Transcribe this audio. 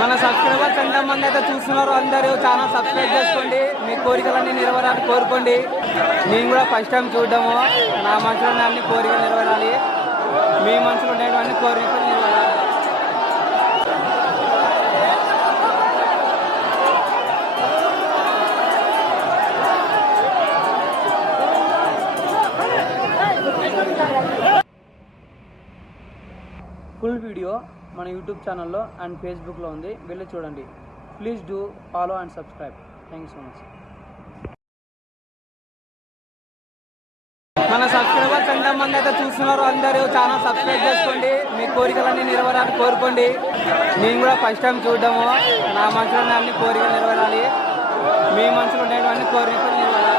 మన సబ్స్క్రైబర్స్ ఎంతమంది అయితే చూస్తున్నారో అందరూ చాలా సబ్స్క్రైబ్ చేసుకోండి. మీ కోరికలన్నీ నెరవేరాలని కోరుకోండి. నేను కూడా ఫస్ట్ టైం చూడడము, నా మనసులో అన్ని కోరికలు నెరవేరాలి, మీ మనసులో ఉండేవన్నీ కోరికలు నెరవేరాలి. ఫుల్ వీడియో మన యూట్యూబ్ ఛానల్లో అండ్ ఫేస్బుక్లో ఉంది, వెళ్ళి చూడండి. Please do follow and subscribe. Thank you so much. మన సబ్స్క్రైబర్స్ ఎంతమంది అయితే చూస్తున్నారో అందరూ చాలా సబ్స్క్రైబ్ చేసుకోండి. మీ కోరికలన్నీ నెరవేరాలని కోరుకోండి. నేను కూడా ఫస్ట్ టైం చూడడము, నా మనసులో అన్ని కోరికలు నెరవేరాలి, మీ మనసులో ఉండేవన్నీ కోరికలు నెరవేరాలి.